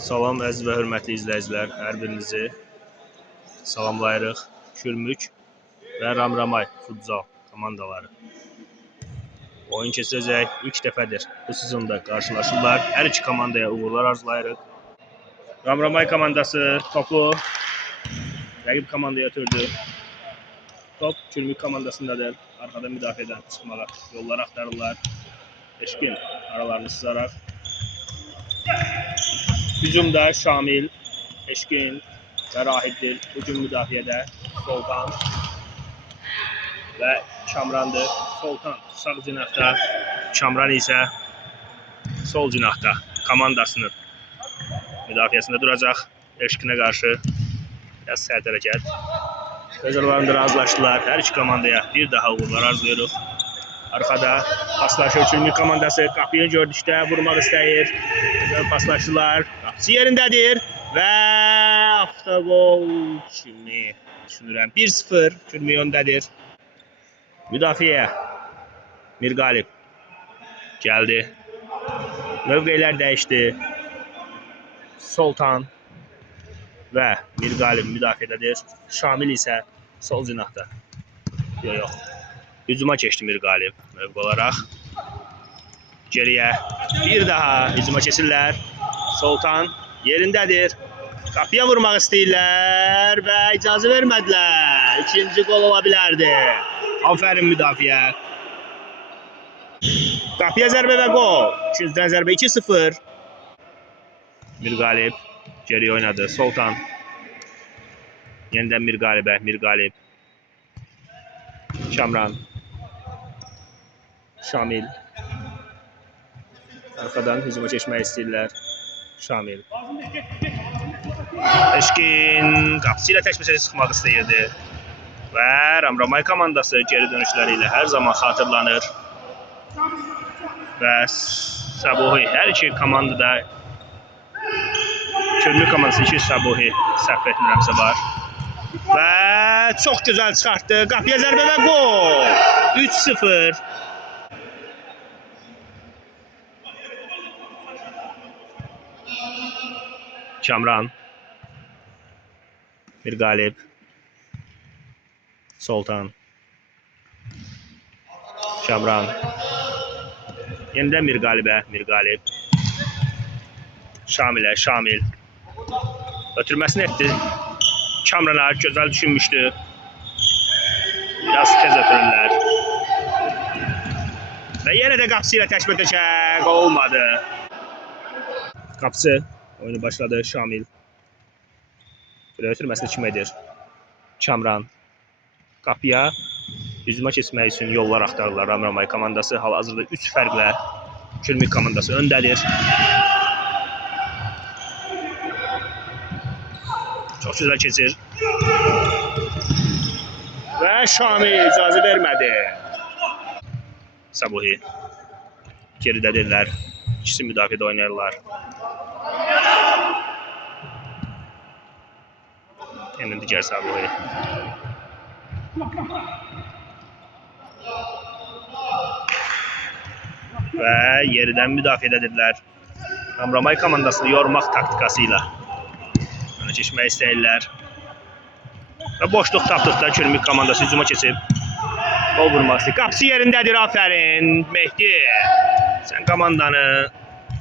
Salam əziz və hörmətli izləyicilər, hər birinizi salamlayırıq. Kürmük və Ramramay futsal komandaları oyun keçirəcək ilk dəfədir. Bu sezonda qarşılaşırlar. Hər iki komandaya uğurlar arzulayırıq. Ramramay komandası topu rəqib komandaya ötürdü. Top Kürmük komandasındadır. Arxada müdafiədən çıxmağa yollar axtarırlar. Eşqin aralarını sızaraq. Hücumda Şamil, Eşqin və Rahiddir. Hücum müdafiədə Soltan və Kamrandır. Soltan sağ cinahda, Kamran isə sol cinahda komandasının müdafiəsində duracaq. Eşqinə qarşı biraz sərt hərəkət. Öz aralarında razılaşdılar. Hər iki komandaya bir daha uğurlar arzulayırıq. Arxada paslaşır Kürmük komandası. Qapıyı gördükdə vurmaq istəyir. Paslaşdılar. Qapısı yerindədir və avtogol kimi düşünürəm. 1-0 Kürmük öndədir. Müdafiəyə Mirqalib gəldi. Mövqeylər dəyişdi. Soltan və Mirqalib müdafiədədir. Şamil isə sol cinahda. Yox. Hücuma keçdi Mirqalib mövqe olaraq. Geriyə bir daha hücuma keçirlər. Soltan yerindədir. Qapıya vurmaq istəyirlər və icazə vermədilər. İkinci gol ola bilərdi. Aferin müdafiə. Qapıya zərbə və gol. İkincidən zərbə 2-0. Mirqalib geriyə oynadı. Soltan. Yenidən Mirqalibə. Mirqalib. Kamran. Şamil. Arxadan hücuma keçmək istəyirlər. Şamil. Eşqin qapısı ilə təşbişə çıxmaq istəyirdi. Və Ramramay komandası geri dönüşləri ilə hər zaman xatırlanır. Və Sabuhi hər iki komandada Kürmük komandası 2 Sabuhi səhv etmirəmsə var. Və çox gözəl çıxartdı. Qapıya zərbə və gol. 3-0. Kamran. Mirqalib. Soltan. Kamran. Yenidən Mirqalibə. Mirqalib. Şamilə. Şamil. Ötürməsini etdi. Kamrana gözəl düşünmüşdü. Biraz tez ötürürlər. Və yenə də qapısı ilə təşbətəşək olmadı. Qapısı oyunu başladı. Şamil. Belə ötürməsini kim edir? Kamran. Qapıya hücuma keçmək üçün yollar axtarırlar. Ramramay komandası hal-hazırda 3 fərqlə Kürmük komandası öndədir. Çox gözəl keçir. Və Şamil icazə vermədi. Sabuhi. Geridədirlər. İkisi müdafiədə oynayırlar. Yenə digər Sabuhi. Və yeridən müdafiədədirlər. Ramramay komandasını yormaq taktikasıyla öne keçmək istəyirlər. Və boşluq tapdıqda Kürmük komandası hücuma keçib gol vurmaq istəyir. Qapısı yerindədir, aferin Mehdi. Sən komandanı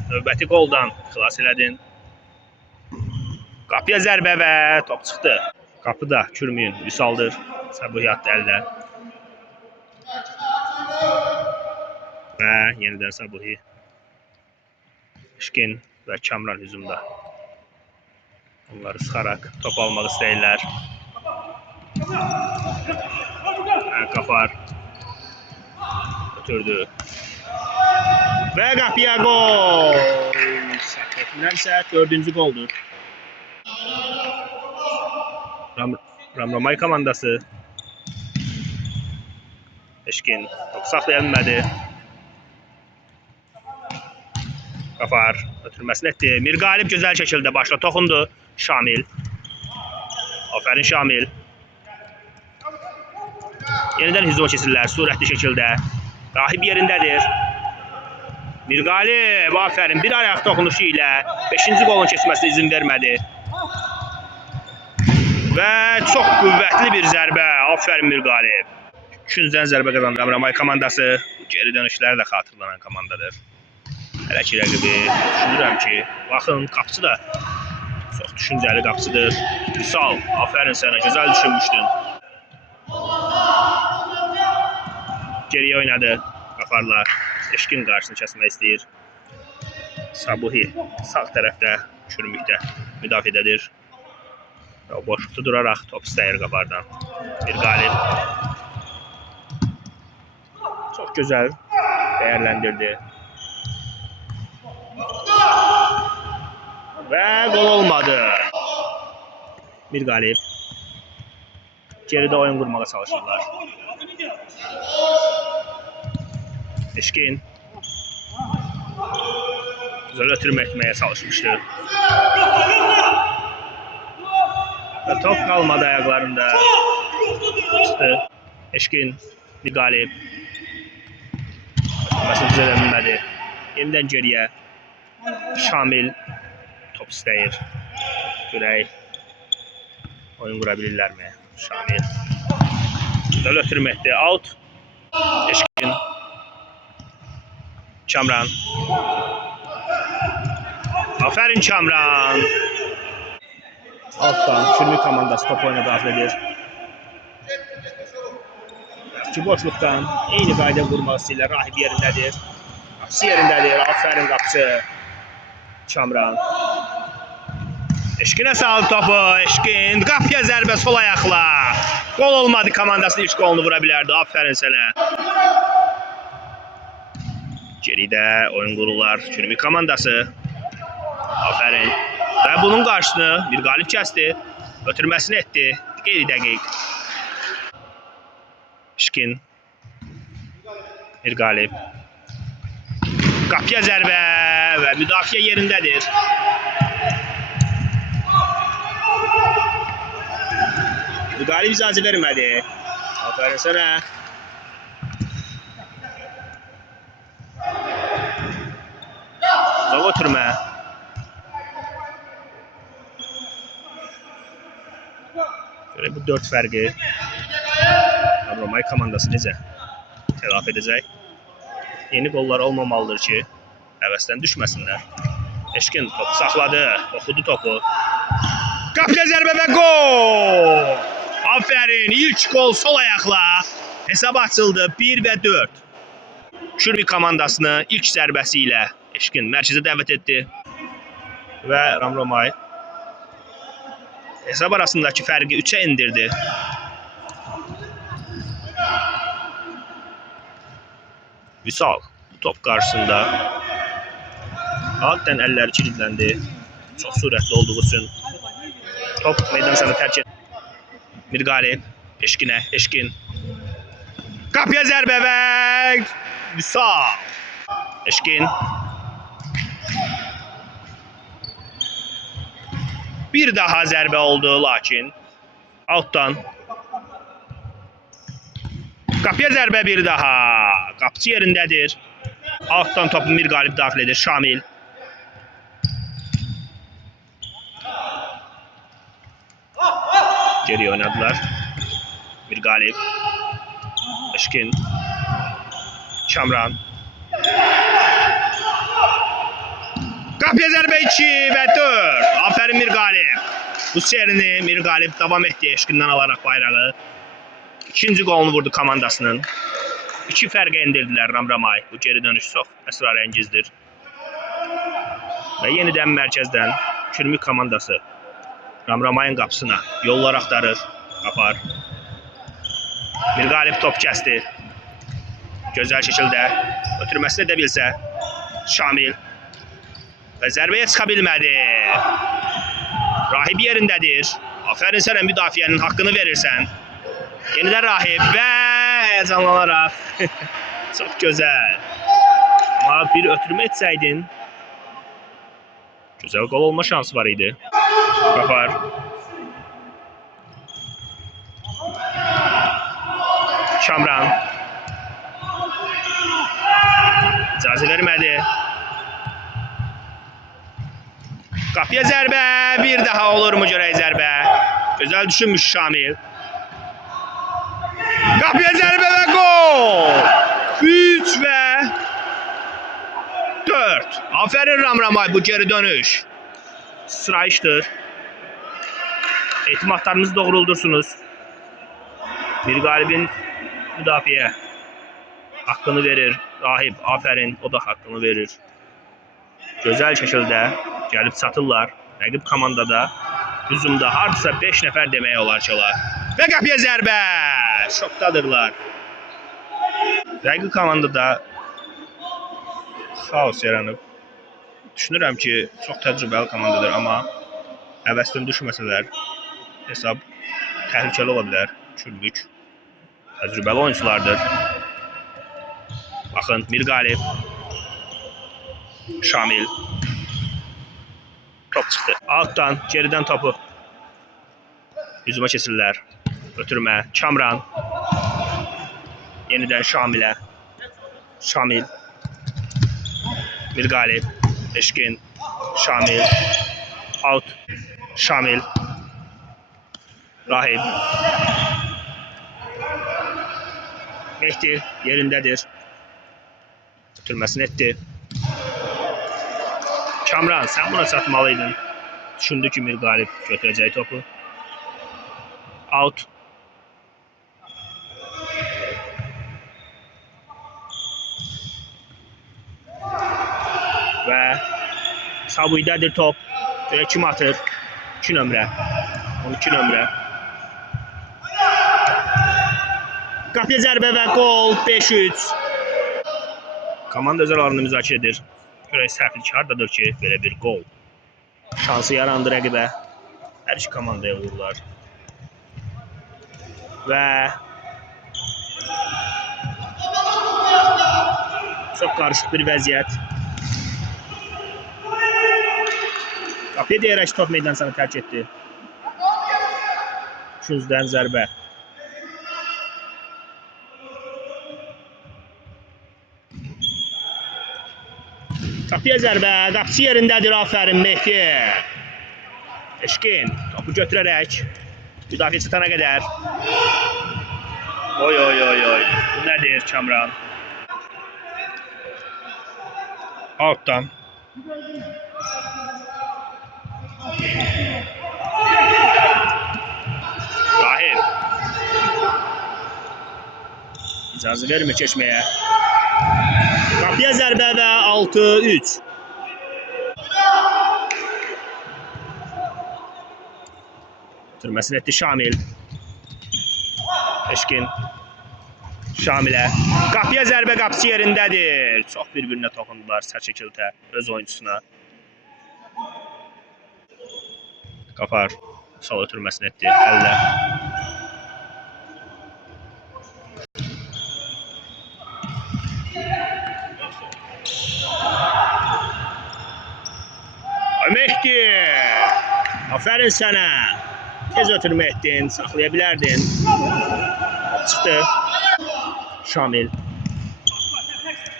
növbəti goldan xilas elədin. Qapıya zərbə və top çıxdı. Qapı da Kürmüyün Vüsaldır. Sabuhi atdı əldə. Və yenidən Sabuhi. Eşqin və Kamran hücumda. Onları sıxaraq top almaq istəyirlər. Qafar ötürdü. Və qapıya gol. Səhv etmirəmsə 4-cü goldur. Ramramay komandası. Eşqin top saxlaya bilmədi. Qafar ötürməsini etdi. Mirqalib gözəl şəkildə başla toxundu. Şamil. Aferin Şamil. Yenidən hücuma keçirlər sürətli şəkildə. Rahib yerindədir. Mirqalib, aferin. Bir ayaq toxunuşu ilə 5-ci qolun keçməsinə izin vermədi. Və çox qüvvətli bir zərbə. Aferin Mirqalib. 2-cüdən zərbə qazandı Ramramay komandası. Geri dönüşləri də xatırlanan komandadır. Hələ ki rəqibi düşünürəm ki, baxın qapıçı da çox düşüncəli qapıçıdır. Sağ ol, aferin sənə, gözəl düşünmüşdün. Geriyə oynadı. Qafarlar. Eşkin qarşısını kəsmək istəyir. Sabuhi sağ tərəfdə, çürümükdə müdafiədədir. Boşluqda duraraq top istəyir qafardan. Mirqalib. Çox gözəl dəyərləndirdi. Və qol olmadı. Mirqalib. Geridə oyun qurmağa çalışırlar. Eşkin. Güzel ötürmə etməyə çalışmışdı. Və top qalmadı ayaqlarında. Çıxdı. Eşkin. Mirqalib. Məsələn düzələ bilmədi. Yenidən geriyə. Şamil. Top istəyir. Görək. Oyun qura bilirlərmi? Şamil. Güzel ötürmə etdi. Out. Eşkin. Kamran. Aferin Kamran. Alttan Çürümük komandası top oyuna daxil edir. İki boşluqdan eyni qayda qurmaq istəyirlər. Rahib yerindədir. Qapısı yerindədir. Aferin qapısı. Kamran. Eşkinə saldı topu. Eşkin. Qapıya zərbə sol ayaqla. Gol olmadı, komandasının ilk golunu vura bilərdi. Aferin sənə. Geridə oyun qururlar Çürümük komandası. Aferin. Və bunun qarşısını Mirqalib kəsdi. Ötürməsini etdi. Qeyri dəqiq. Eşkin. Mirqalib. Qapıya zərbə və müdafiə yerindədir. Mirqalib icazə vermədi. Aferin sənə. Zov ötürmə. Görək bu 4 fərqi Ramramay komandası necə telafi edəcək. Yeni qollar olmamalıdır ki, həvəsdən düşməsinlər. Eşkin topu saxladı, oxudu topu. Qapıya zərbə və gol! Aferin, ilk gol sol ayaqla. Hesab açıldı 1 və 4. Çürümük komandasını ilk zərbəsi ilə Eşkin mərkəzə dəvət etdi. Və Ramramay hesab arasındakı fərqi 3-ə indirdi. Vüsal top qarşısında. Adətən əlləri kilidləndi. Çox sürətli olduğu üçün top meydan sahəni tərk etdi. Mirqalib Eşkinə, Eşkin. Qapıya zərbə və Vüsal. Eşkin. Bir daha zərbə oldu lakin altdan. Qapıya zərbə bir daha. Qapıcı yerindədir. Altdan topu Mirqalib daxil edir. Şamil. Geri oynadılar. Mirqalib. Eşkin. Kamran. Qapıya zərbə 2 və 4. Aferin Mirqalib. Bu serini Mirqalib davam etdi Eşkindən alaraq bayrağı. İkinci golunu vurdu komandasının. 2 fərqə endirdilər Ramramay. Bu geri dönüş çox əsrarəngizdir. Və yenidən mərkəzdən Çürümük komandası Ramramayın qapısına yollar axtarır. Qafar. Mirqalib top kəsdi. Gözəl şəkildə ötürməsini edə bilsə Şamil. Və zərbəyə çıxa bilmədi. Rahib yerindədir. Aferin sənə, müdafiənin haqqını verirsən. Yenidən Rahib və həyəcanlanaraq. Çox gözəl. Amma bir ötürmə etsəydin gözəl qol olma şansı var idi. Qafar. Kamran. İcazə vermədi. Qapıya zərbə. Bir daha olur mu görək zərbə? Gözəl düşünmüş Şamil. Qapıya zərbə və gol. 3 və 4. Aferin Ramramay, bu geri dönüş. Sırayışdır. Etimatlarınızı doğruldursunuz. Bir galibin müdafiye hakkını verir. Rahip, aferin, o da hakkını verir. Güzel şəkildə gəlib çatırlar. Rəqib komandada hücumda hardasa 5 nəfər demək olar ki olar. Və qapıya zərbə. Şokdadırlar. Rəqib komandada xaos yaranıb. Düşünürəm ki, çox təcrübəli komandadır, amma həvəsdən düşməsələr hesab təhlükəli ola bilər. Çürlük. Təcrübəli oyunculardır. Baxın, Mirqalib. Şamil. Top çıxdı. Altdan, geridən topu. Hücuma keçirlər. Ötürmə. Kamran. Yenidən Şamilə. Şamil. Mirqalib. Eşkin. Şamil. Out. Şamil. Rahib. Mehdi yerindədir. Ötürməsini etdi. Kamran, sen buna satmalıydın. Düşündü ki Mirqalib götürəcək topu. Out. Və Sabuydədir top. Görə kim atır? 2 nömrə. 12 nömrə. Qapıya zərbə və gol. 5-3. Komanda özellərini müzakirə edir. Görək səhvlik hardadır ki, belə bir gol. Şansı yarandı rəqibə. Hər iki komandaya vururlar. Və çox qarışıq bir vəziyyət. Qapıya deyərək top meydançanı tərk etdi. Şuzdən zərbə. Qapıya zərbə, qapıcı yerindədir, aferin Mehdi. Eşkin, topu götürərək müdafiə çatana qədər. Oy oy oy oy. Bu nədir Kamran? Altdan. Rahib. İcazə vermir keçməyə. Qapıya zərbə və 6-3. Türməsini etdi Şamil. Eşkin. Şamilə. Qapıya zərbə, qapısı yerindədir. Çox bir-birinə toxundular Sərçəkiltə öz oyuncusuna. Qapar. Sol ötürməsini etdi. Əllə. Mehdi. Aferin sənə. Tez ötürmə etdin. Saxlaya bilərdin. Çıxdı. Şamil.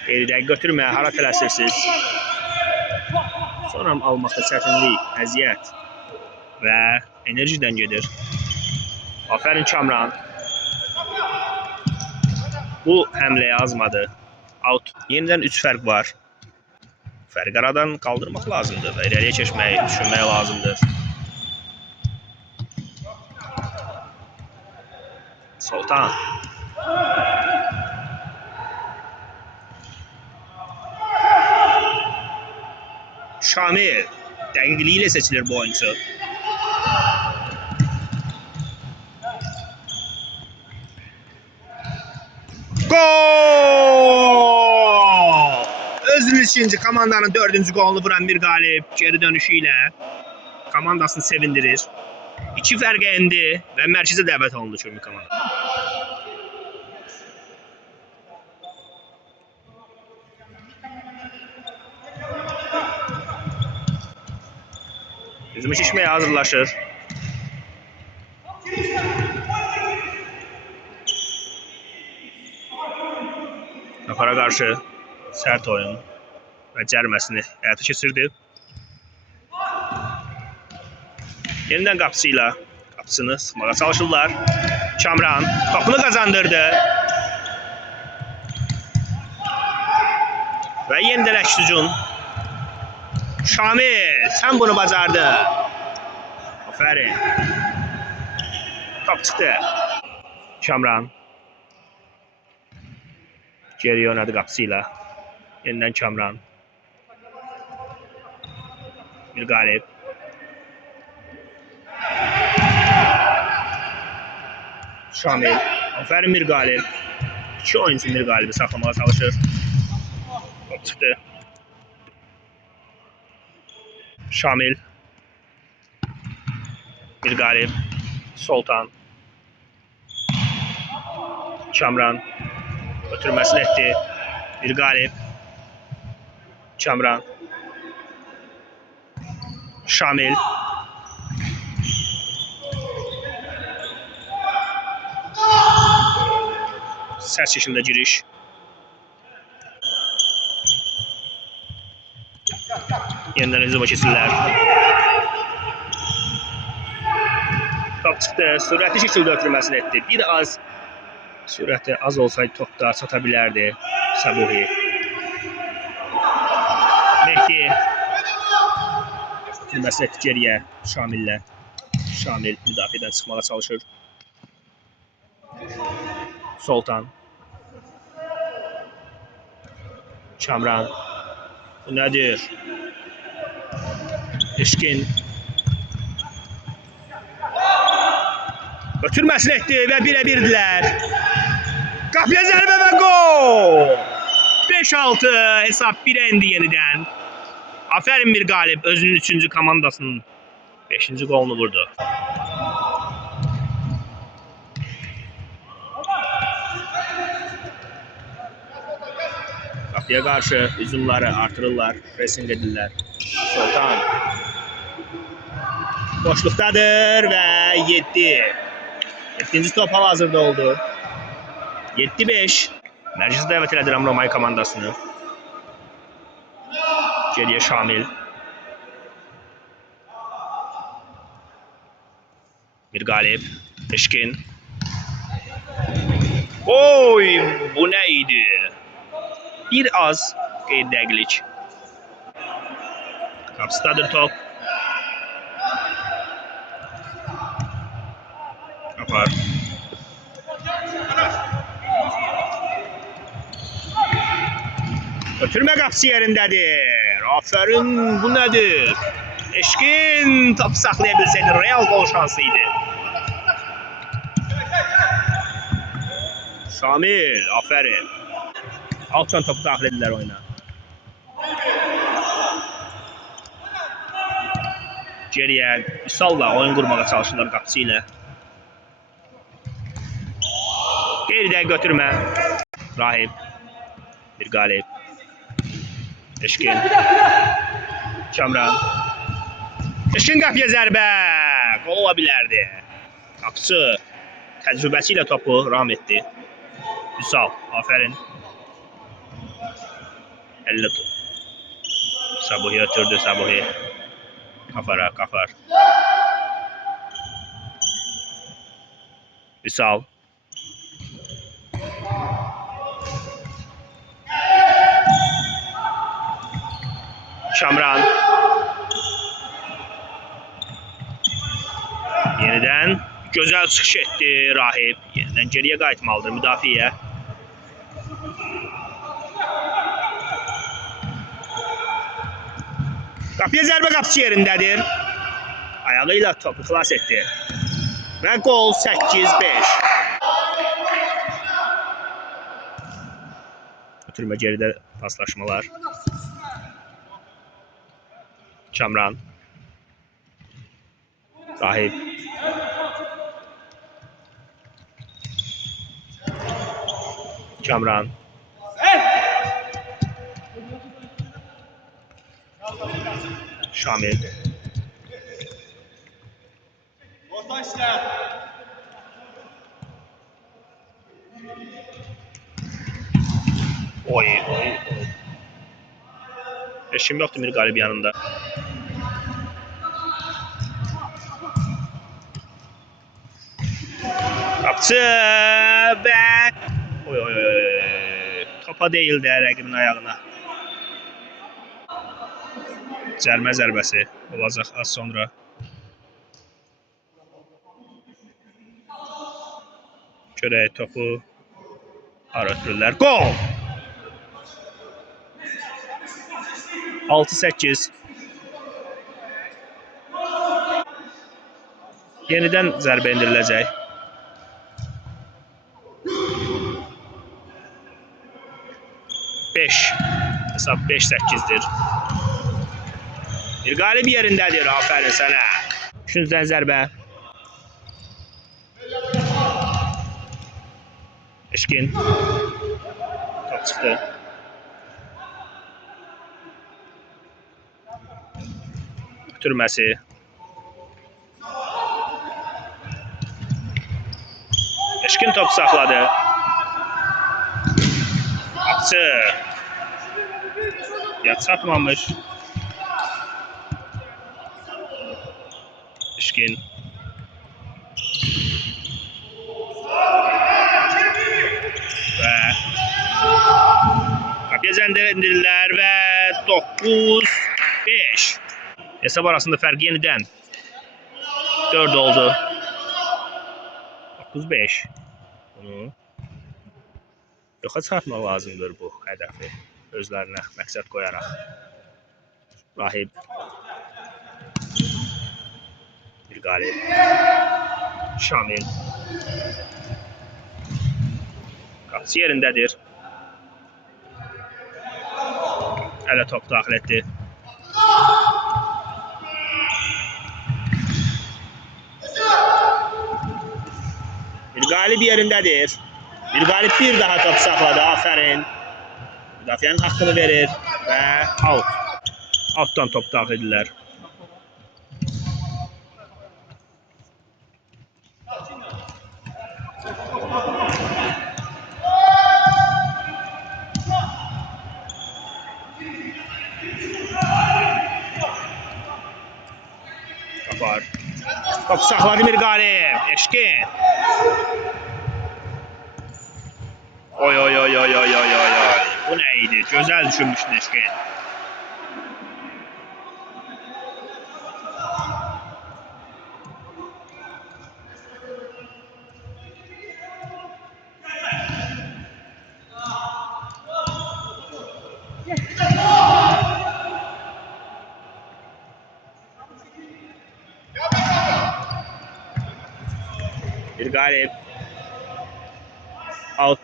Geridə götürmə. Hara tələsirsiniz. Sonra almaqda çətinlik, əziyyət və enerjidən gedir. Aferin Kamran. Bu həmləyə azmadı. Out. Yenidən 3 fərq var. Fərqi aradan qaldırmaq lazımdır və irəliyə keçmək, düşünmək lazımdır. Sultan. Şamil. Dəqiqliyi seçilir bu oyuncu. Gol! Özünün ikinci komandanın 4-cü golunu vuran Mirqalib geri dönüşü ilə komandasını sevindirir. 2 fərqə endi və mərkəzə dəvət olundu Çürümlük komanda. Hücum şişməyə hazırlaşır. Qapara qarşı Sert oyun və cərməsini həyata keçirdi. Yenidən qapısını sıxmağa çalışırlar. Kamran topunu qazandırdı. Və yenidən əks hücum. Şamil, sən bunu bacardın. Aferin. Top çıxdı. Kamran. Geriyə oynadı qapısıyla. Yenidən Kamran. Mirqalib. Şamil. Aferin Mirqalib. İki oyuncu Mirqalib'i saxlamağa çalışır. Top çıxdı. Şamil. Mirqalib. Soltan. Kamran. Ötürməsini etdi. Mirqalib. Kamran. Şamil. Sərt şəkildə giriş. Yenidən hücuma keçirlər. Top çıxdı. Sürətli şəkildə ötürməsini etdi. Bir az sürəti az olsaydı topda çata bilərdi Sabuhi. Mehdi. Ötürməsini etdi geriyə Şamillə. Şamil müdafiədən çıxmağa çalışır. Soltan. Kamran. Bu nədir? Eşkin. Ötürməsini etdi və 1-1'dirlər. Qapıya zərbə və gol! 5-6 hesab 1'ə indi yenidən. Aferin Mirqalib özünün 3-cü komandasının 5-ci golunu vurdu. Qapıya qarşı hücumları artırırlar, pressing edirlər. Soltan. Boşluqdadır və 7. 7-ci top hal-hazırda oldu. 7-5. Nərgiz dəvət elədi Ramramay komandasını. Geriyə Şamil. Mirqalib. Eşkin. Oy! Bu nə idi? Bir az qeyri-dəqiqlik. Qapısıdadır top. Kapar. Ötürmə qapısı yerindədir. Aferin, bu nədir? Eşkin topu saxlaya bilsəydi real gol şansı idi. Şamil, aferin. Alttan topu daxil edirlər oyuna. Geriyə Üsalla oyun qurmağa çalışırlar qapısı ilə. Qeyri-dəqiq götürmə. Rahib. Mirqalib. Eşkin. Kamran. Eşkin qapıya zərbə. Gol ola bilərdi. Qapısı təcrübəsi ilə topu ram etdi. Üsal. Aferin. Elle top. Sabuhi ötürdü Sabuhi. Kafar. Üsal. Kamran. Yeniden güzel çıxış etdi Rahib. Yeniden geriyə qayıtmalıdır müdafiəyə. Qapıya zərbə qapısı yerindədir. Ayağıyla topu xilas etdi. Və gol 8-5. Ötürmə geridə paslaşmalar. Kamran. Rahib. Kamran. Şamil. Oy. Heç kim yoxdur Mirqalib yanında. Qapçı və oy oy oy. Topa deyildi rəqibin ayağına. Cəlmə zərbəsi olacaq az sonra. Görək topu hara ötürürlər. Gol! 6-8. Yenidən zərbə endiriləcək. Hesab 5-8'dir. Mirqalib yerindədir. Aferin sənə. Üçüncüdən zərbə. Eşkin. Top çıxdı. Ötürməsi. Eşkin top saxladı. Qapçı. Ya çatmamış. Eşkin. Və qapıya zəndirlər və 9-5. Hesab arasında fərq yenidən 4 oldu. 9-5. Bunu yoxa çıxartmaq lazımdır bu hədəfi. Özlərinə məqsəd qoyaraq. Rahib. Mirqalib. Şamil. Qapçı yerindədir. Hələ top daxil etdi. Mirqalib yerindədir. Mirqalib bir daha top saxladı. Aferin. Müdafiənin haqqını verir və out. Outdan top daxil edirlər. Kapar. Top saxladı Mirqalib. Eşkin. Oy oy oy oy oy oy oy. Bu nə idi? Gözəl düşünmüşdün Eşkin. Mirqalib. Out.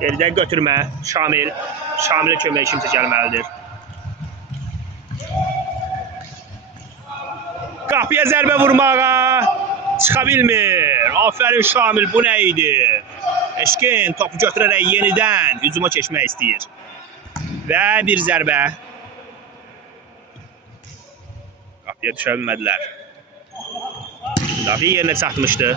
Geriden götürmə. Şamil. Şamil'e kömək kimsə gəlməlidir. Qapıya zərbə vurmağa çıxa bilmir. Aferin Şamil, bu nə idi? Eşkin topu götürərək yenidən hücuma keçmək istəyir. Və bir zərbə. Qapıya düşə bilmədilər. Müdafiə yerinə çatmışdı.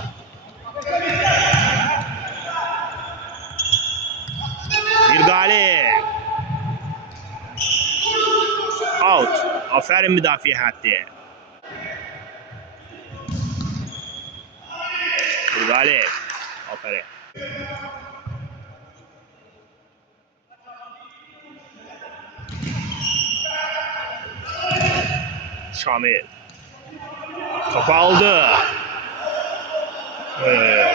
Mirqalib. Out. Aferin müdafiə həddi. Mirqalib. Aferin. Şamil. Topu aldı.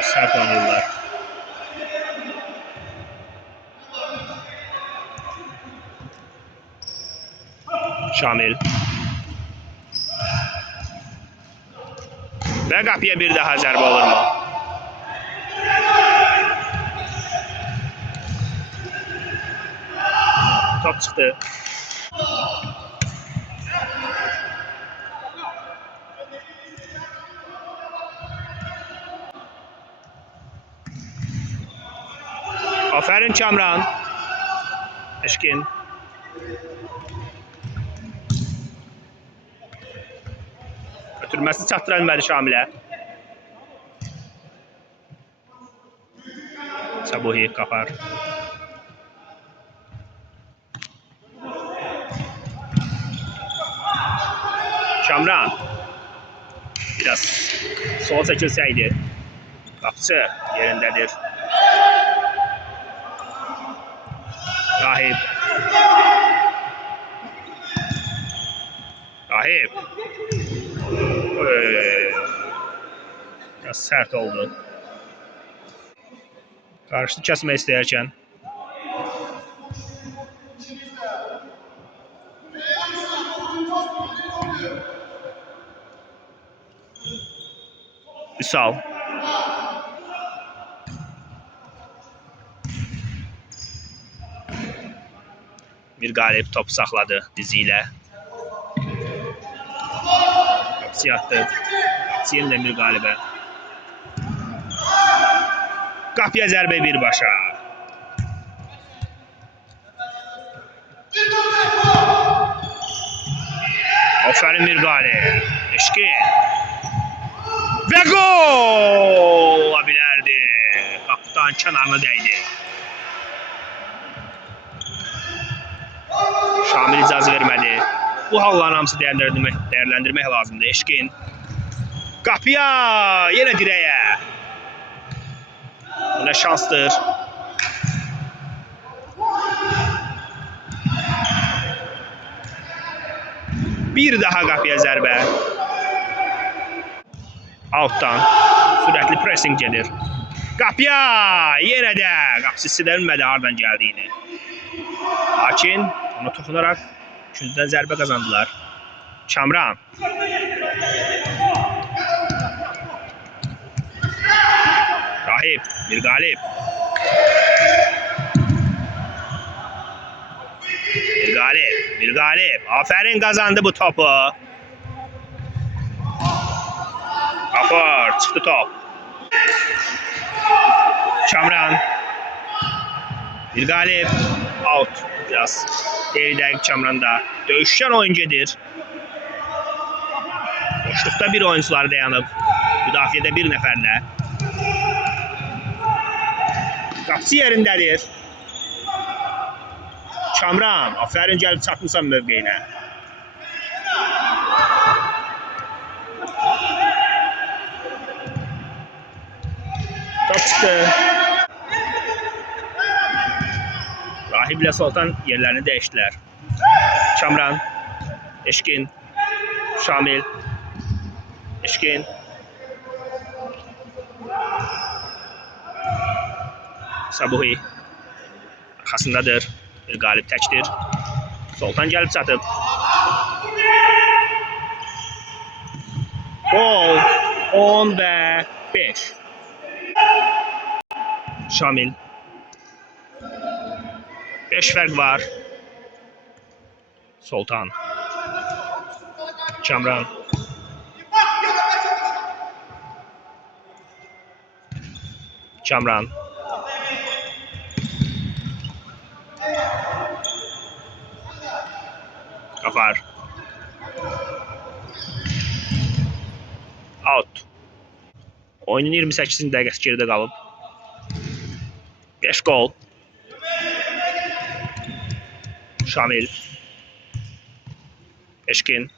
Sert oynayırlar. Şamil. Ve qapıya bir daha zərbə olur mu? Top çıxdı. Aferin Kamran. Eşkin. Götürməsini çatdıra bilmədi Şamilə. Sabuhi kapar. Kamran. Biraz sola çekilseydi. Qapıcı yerindedir. Rahip. Rahip. Biraz sert oldu. Karşı kesme istəyərkən. Üsal. Bir galip top saxladı diziyle. Qapıcı attı. Qapıcı yeniden bir galibə. Qapıya zərbə birbaşa. Aferin bir galip. Eşkin. Ve gol olabilirdi. Kaptan kenarına değdi. Şamil icazə vermədi. Bu halların hamısı değerlendirmek lazımdır. Eşkin. Kapıya. Yine direğe. Bu ne şansdır. Bir daha kapıya zərbə. Alttan süratli pressing gelir. Kapıya yine de kapısı dönmedi hardan geldiğini. Lakin ona toxunarak ikinciden zərbə kazandılar. Kamran. Rahip bir galip. Bir galip. Bir galip. Aferin kazandı bu topu. Kapır çıktı top. Kamran. Bir galip. Out. Biraz geride Kamran'da. Dövüşen oyuncudur. Boşlukta bir oyuncular dayanıp. Müdafiədə bir nəfərlə. Qapıcı yerindedir. Kamran. Aferin gelip çatmışsan mövqeyinə. Top çıktı. Rahip ile Sultan yerlerini değiştiler. Kamran. Eşkin. Şamil. Eşkin. Sabuhi. Arkasındadır. Bir galip təkdir. Sultan gelip çatıp. Gol. 10 ve 5. Şamil. 5 fark var. Sultan. Kamran. Kamran. Kapar. Out. Oyunun 28. dəqiqəsi geride qalıb. 5 gol. Şamil. Eşkin.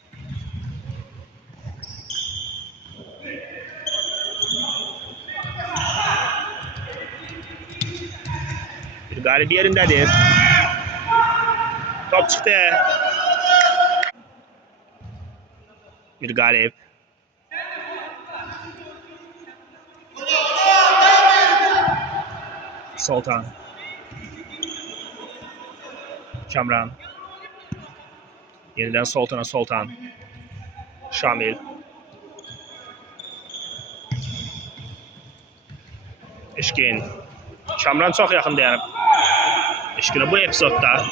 Bir galip yerindedir. Top çıktı. Bir galip. Sultan. Kamran. Yeniden Sultan'a Sultan. Şamil. Eşkin. Kamran çok yakın dayanıp. Eşkin'e bu epizodda.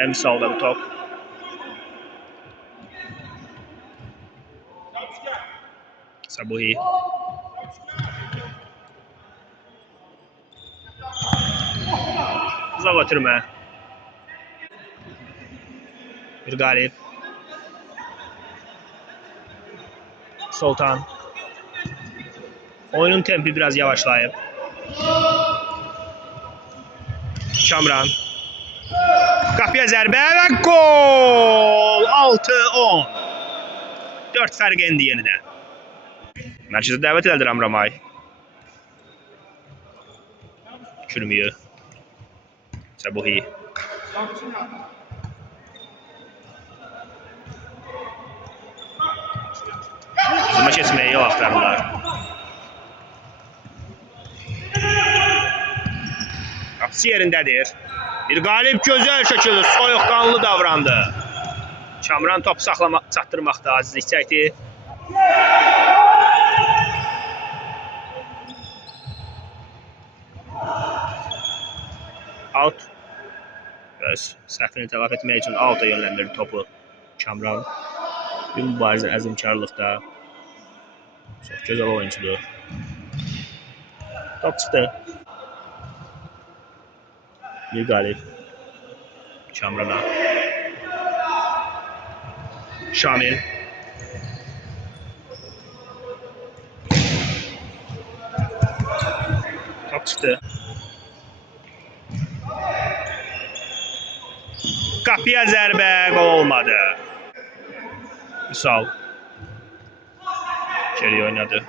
Yine misalda bu top. Sabuhi. Uzağa götürme. Bir galip. Sultan. Oyunun tempi biraz yavaşlayıp. Kamran. Qapıya zərbə və gol! 6-10. 4 fərq endi yenidən. Mərkəzə dəvət edildi Ramramay. Kürmüyü. Sabuhi. Hücuma keçməyə yol axtarırlar. Qapısı yerindədir. Bir qalib gözəl şəkildə soyuqqanlı davrandı. Kamran top çatdırmaqda acizlik çəkdi. Out. Öz səhvini tələf etmək üçün out'a yönləndirdi topu Kamran. Bir mübarizə əzmkarlıqda. Çox gözəl oyuncudur. Top çıxdı. Bir galip. Kamran'a. Şamil. Top çıktı. Qapıya zərbə, gol olmadı. Üsal. Geri oynadı.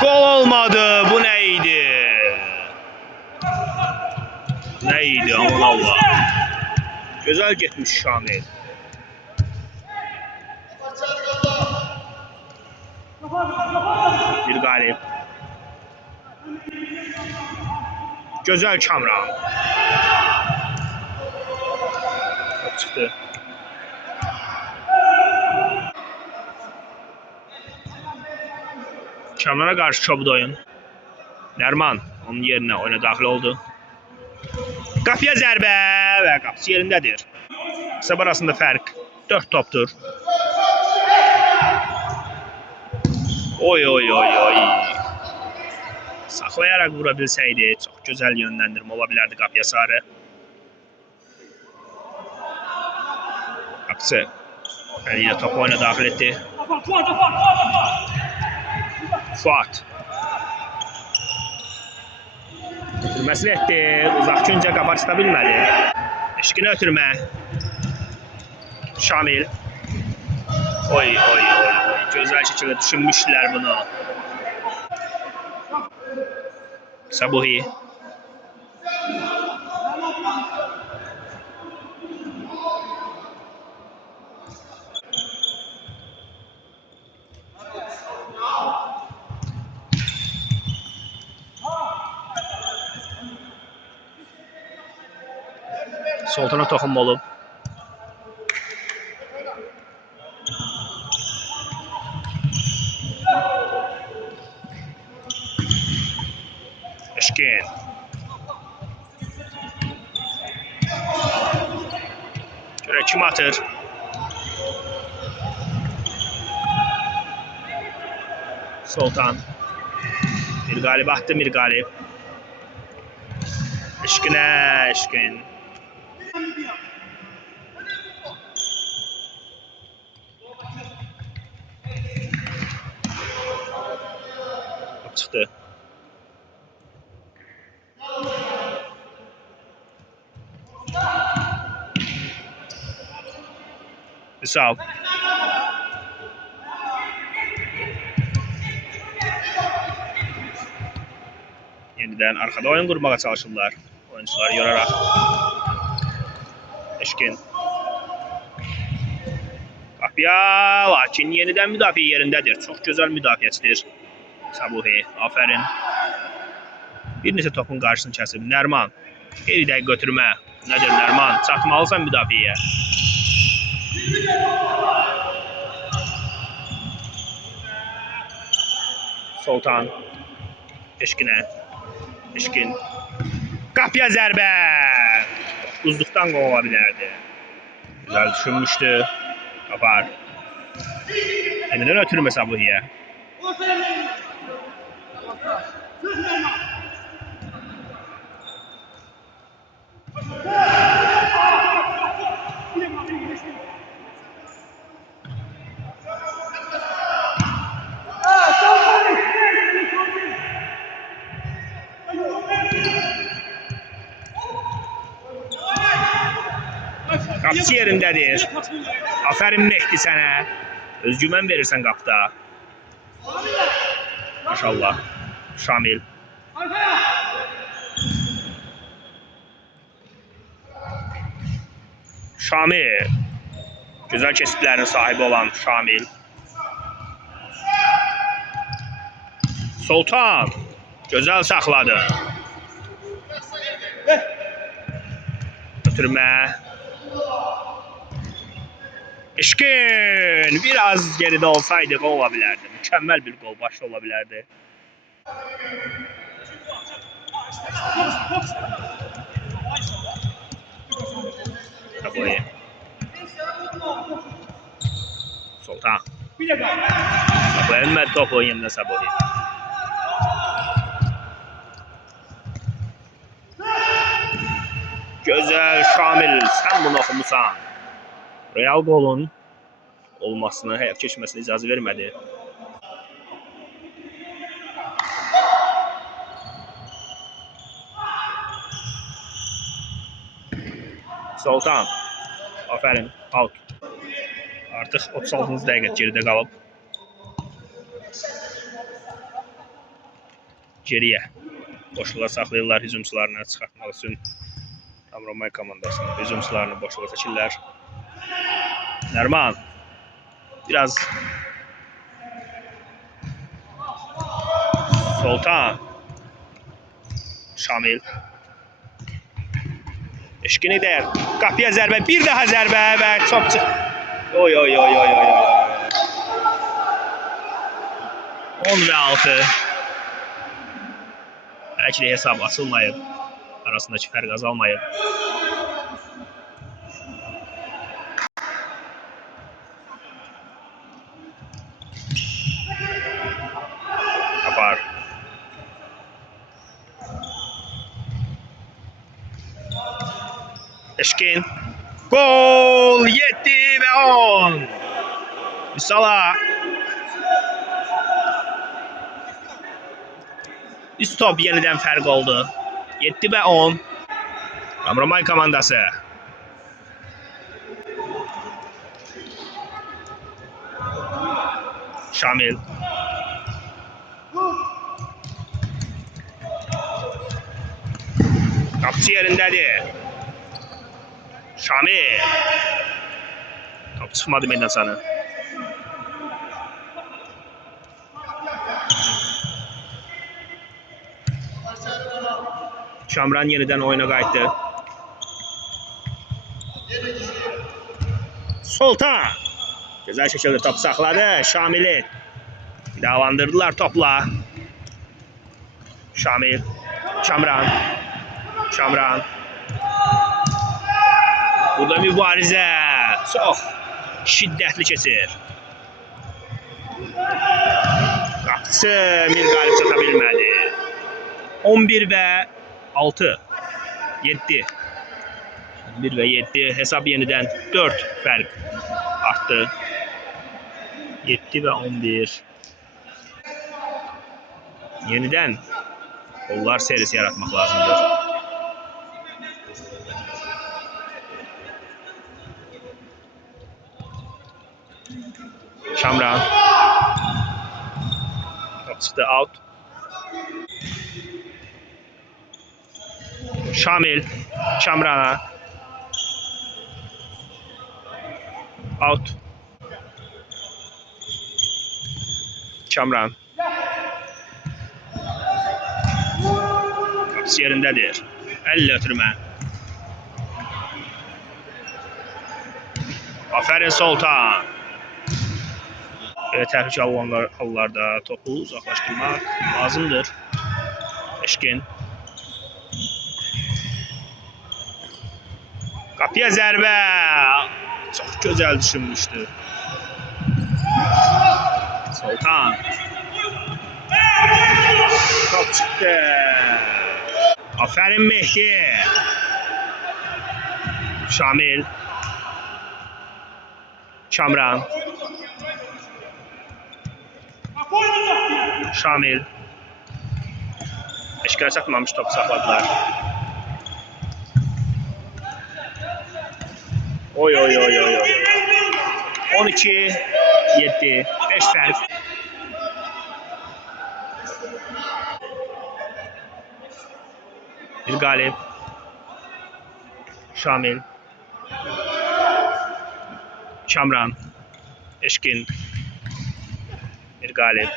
Gol olmadı. Bu neydi? Neydi? Aman Allah. Güzel gitmiş Şamil. Bir galip. Güzel Kamran. Top çıktı. Kamran'a karşı çabuk oyun. Nerman onun yerine oyuna daxil oldu. Qapıya zərbə və qapısı yerindədir. Hesab arasında fərq 4 topdur. Oy oy oy oy. Saxlayaraq vura bilsəydi çox gözəl yönləndirmə ola bilərdi qapıya sarı. Qapısı yine topu oyuna daxil etdi. Fuat. Ötürməsini etdi. Uzaq güncə qabar çıta bilmədi. Eşqini ötürmə. Şamil. Oy oy oy. Gözəl şəkildə düşünmüşdülər bunu. Sabuhi. Sultana toxunma olub. Eşkin. Görək kim atır. Sultan. Bir galib attı, bir galib. Eşkinə, eşkin. Top çıktı. Üsal. Yeniden arkada oyun kurmaya çalışırlar. Oyuncuları yorarak. Eşkin. Qapıya, lakin yeniden müdafiə yerindədir. Çox gözəl müdafiəçidir. Sabuhi, aferin. Bir neçə topun qarşısını kəsib. Nerman. Bir dəqiqə götürmə. Nədir Nerman? Çatmalısan müdafiəyə. Sultan. Eşkinə. Eşkin. Qapıya zərbə. Uzluqdan qol ola bilərdi. Güzel düşünmüşdü. Kapar. Yenidən ötürmə Sabuhiyə. Qapısı yerindədir. Aferin Mehdi sənə. Özgüvən verirsən qapıda. Maşallah. Şamil. Şamil. Güzel kesitlerin sahibi olan Şamil. Sultan. Güzel sakladı. Götürme. İşkin. Biraz geride olsaydı gol olabilirdi. Mükemmel bir gol başta olabilirdi. Sabuhi. Sultan. Sabuhi ölmedi topu yeniden Sabuhi. Güzel Şamil, sen bunu oxumusan. Real golun olmasına, həyat keçməsinə icazə vermədi. Sultan. Aferin. Out. Artıq 36-cı dəqiqə geridə qalıb. Geriyə. Boşluğa saxlayırlar hücumçularını çıxartmaq üçün. Ramramay komandasının hücumçularını boşluğa çəkirlər. Nərman. Biraz. Sultan. Şamil. Eşkini der. Qapıya zərbə. Bir daha zərbə və çox çıx. Oy oy oy oy oy. 10 və 6. Belki de hesap açılmayıb. Arasındaki fərq azalmayıb. Kapar. Eşkin. Gol 7 ve 10. Salah. Üst top yeniden fərq oldu. 7 ve 10. Ramramay komandası. Şamil. Kapçı yerindədir. Şamil. Top çıxmadı meydan sana. Şamran yeniden oyuna qayıtdı. Sultan. Güzel şekilde top sakladı. Şamil'i davandırdılar topla. Şamil. Şamran. Şamran. Burada mübarizə. Çox şiddətli keçir. Qapısı bir qalib çata bilmədi. 11 və 6. 7. 11 ve 7. Hesap yeniden 4 fark arttı. 7 ve 11. Yeniden gollar serisi yaratmak lazımdır. Şamran. Top çıktı out. Şamil. Şamran'a. Out. Şamran. Kapısı yerindedir. Elle ötürme. Aferin Sultan. Təhlükə hallarda topu uzaklaştırmak lazımdır. Eşkin. Qapıya zərbə. Çox gözəl düşünmüşdü. Sultan. Top çıktı. Aferin Mehdi. Şamil. Kamran. Şamil. Eşkələ çatmamış topu saxladılar. Oy oy oy oy oy. 12 7 5 fərq. Bir qalib. Şamil. Kamran. Eşkin. Bir qalib.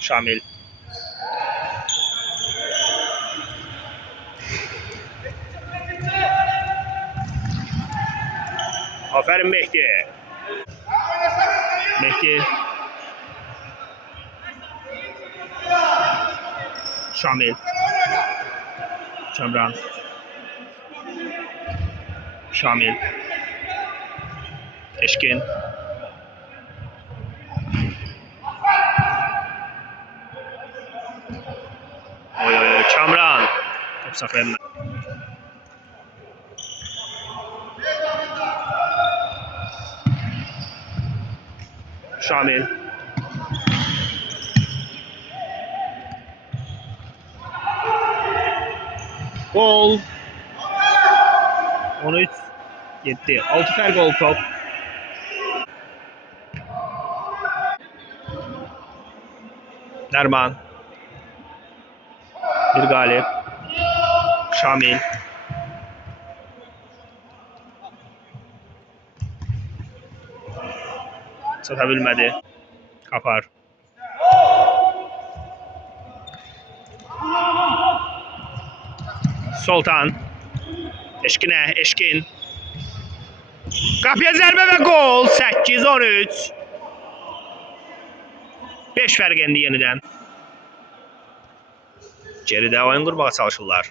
Şamil. Aferin Mehdi. Mehdi. Şamil. Kamran. Şamil. Eşkin. Oy oy oy. Kamran. Top saxlayamadı. Şamil. Gol. 13 7 6 fərq oldu top. Derman. Bir qalib. Şamil. Çata bilmədi. Kapar. Sultan. Eşkinə, Eşkin. Qapıya zərbə və gol. 8-13. 5 fərq endi yenidən. Geridə oyun qurmağa çalışırlar.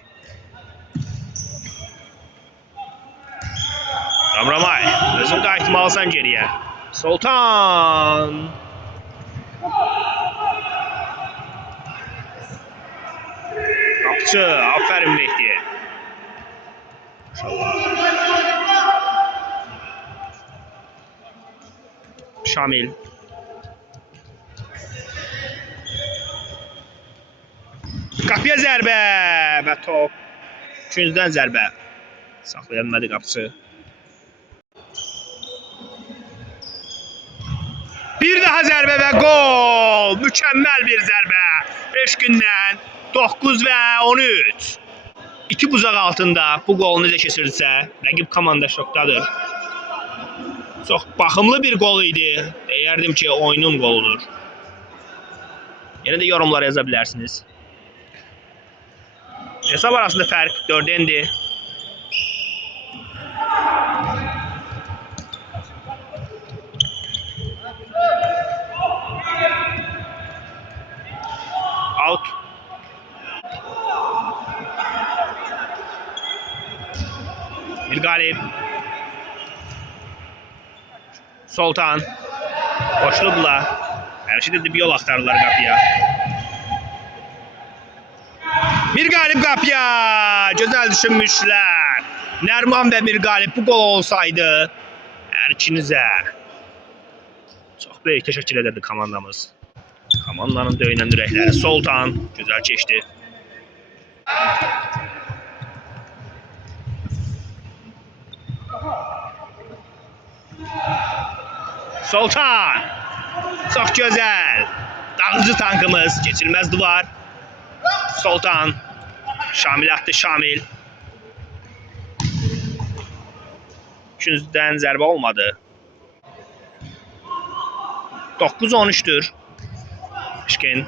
Ramramay, özün qayıtmalısan geriyə. Sultan. Qapçı, aferin Mehdi. İnşallah. Şamil. Qapıya zərbə və top. Küncdən zərbə. Saxlayamadı qapçı. Bir daha zərbə və gol. Mükəmməl bir zərbə. Eşkindən 9 və 13. İki buzaq altında bu qol necə keçirdisə, rəqib komanda şokdadır. Çox baxımlı bir qol idi. Deyərdim ki, oyunun qoludur. Yenə də yorumlara yaza bilərsiniz. Hesab arasında fərq 4-dendi. Out. Bir qalib. Sultan. Boşluqla. Hər şey də bir yol axtarırlar qapıya. Bir qalib qapıya. Gözəl düşünmüşlər. Nərman və bir qalib bu qol olsaydı hər ikinizə çox böyük təşəkkür edirdi komandamız. Komandanın döyünən ürəkləri. Sultan gözəl keçdi. Sultan. Çox gözəl. Dağıcı tankımız. Keçilməz duvar. Sultan. Şamil attı. Şamil. Küncdən zərbə olmadı. 9-13'tür. Eşkin.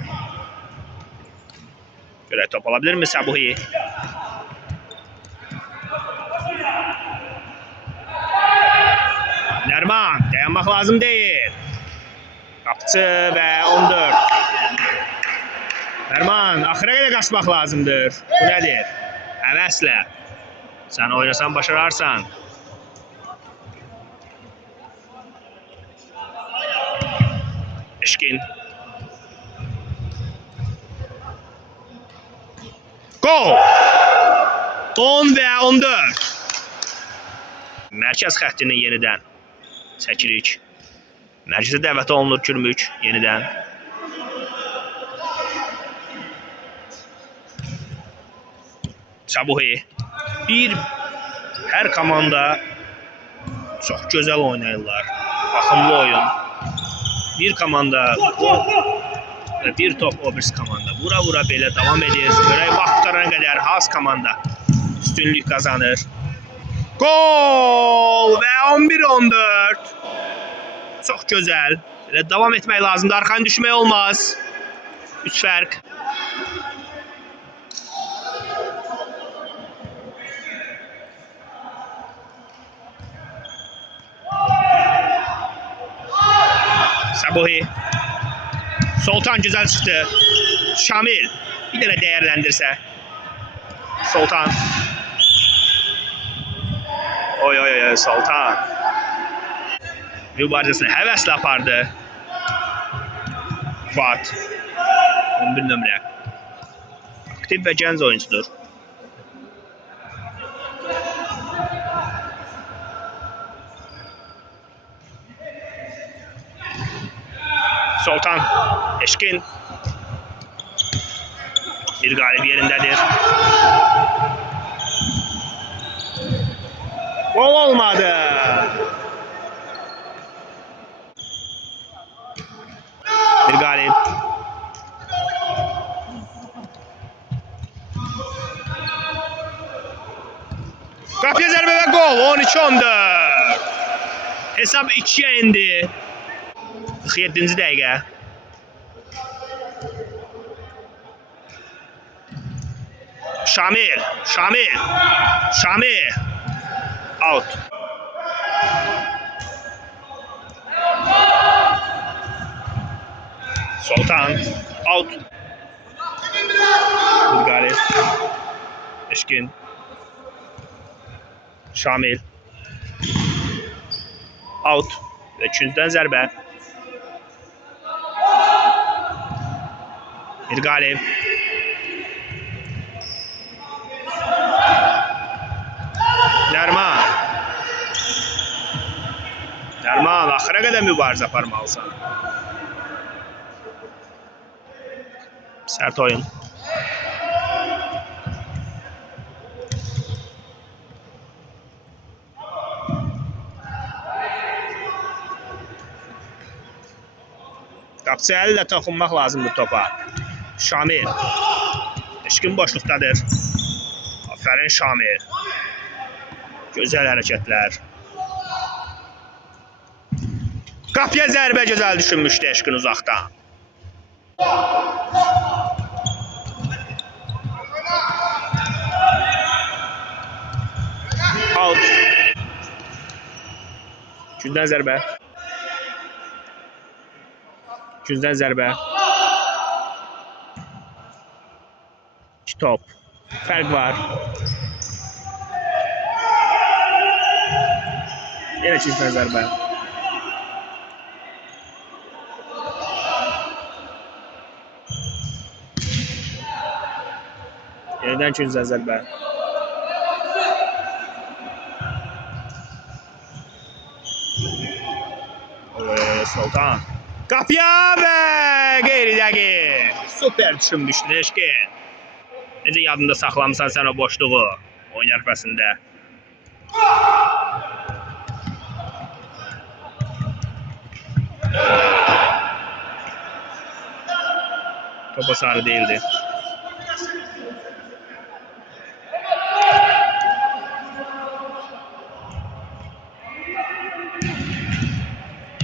Şöyle top alabilir mi Sabuhi? Nerman. Dayanmak lazım değil. Kaptı ve 14. Dərman, axıra qədər qaçmaq lazımdır. Bu nədir? Həvəslə. Sən oynasan başararsan. Eşkin. Gol! 10 və 14. Mərkəz xəttini yenidən çəkirik. Mərkəzə dəvət olunur Gürmük yenidən. Çabuhi. Hər komanda çox gözəl oynayırlar. Baxımlı oyun. Bir komanda və bir top o birisi komanda. Vura belə davam edir. Görək vaxt qurtarana qədər hansı komanda üstünlük qazanır. Gol və 11-14. Çox gözəl. Belə davam etmək lazımdır. Arxanı düşmək olmaz. 3 fərq. Sabuhi. Sultan güzel çıktı. Şamil. Bir tane değerlendirse. Sultan. Oy Sultan. Mübarizəsini həvəslə apardı. Fuat. 11 nömrə. Aktiv və gənc oyuncudur. Sultan. Eşkin. Bir galib yerindədir. Gol olmadı. Bir galib. Qapıya zərbə və gol. 13-14. Hesab 2-yə indi. 47-ci dəqiqə. Şamil. Out. Sultan. Out. Bulgari. Eşkin. Şamil. Out. Ve üçüncüden zərbə. Bir galib. Dərman, axıra qədər mübarizə aparmalısan. Sərt oyun. Qapıcı əllə toxunmaq lazımdır topa. Şamil. Eşkin boşluqdadır. Aferin Şamil. Gözəl hərəkətlər. Qapıya zərbə gözəl düşünmüşdü Eşkin uzaqdan. Out. Gündən zərbə. Gündən zərbə. 2 top. Fərq var. Yenə gündən zərbə. Yeniden gündən zərbə. Sultan. Qapıya və qeyri-dəqiq. Super düşünmüşdün Eşkin. Necə yadında saxlamısan sən o boşluğu oyun arifəsində. Topa sarı değildi.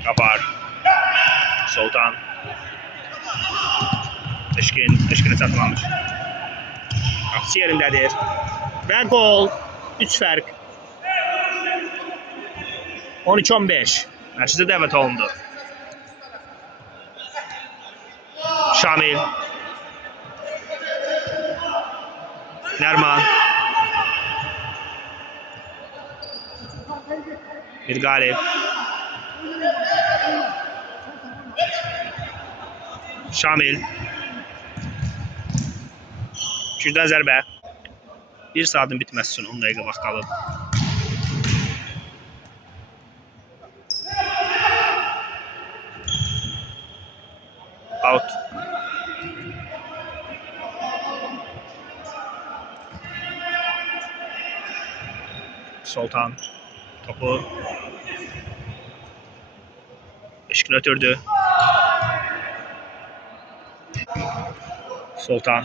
Kapar. Sultan. Eşkin'e çatmamış. Kapısı yerindedir. Ve gol. 3 fərq. 13-15. Mərkəzə dəvət olundu. Şamil. Nerman. Bir galip. Şamil. Gücdən zərbə. Bir saatın bitməsi üçün 10 dəqiqə vaxt qalıb. Out. Sultan topu eşkine ötürdü. Sultan.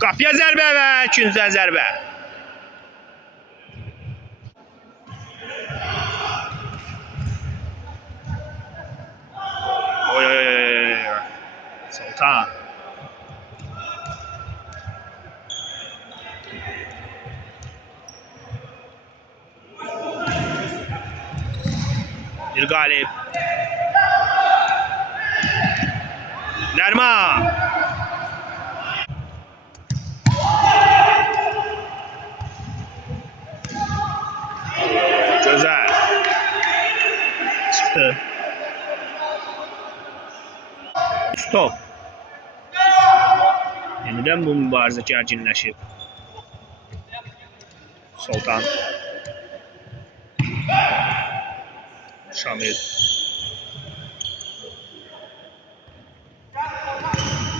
Qapıya zərbə və ikinciden zərbə. Oy oy oy. Sultan. Bir galip. Nerman. Güzel. Çıktı. Stop. Yeniden bu mübarizə gərginləşib. Sultan. Şamil.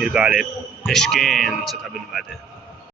Bir galip. Eşkin çata bilmədi.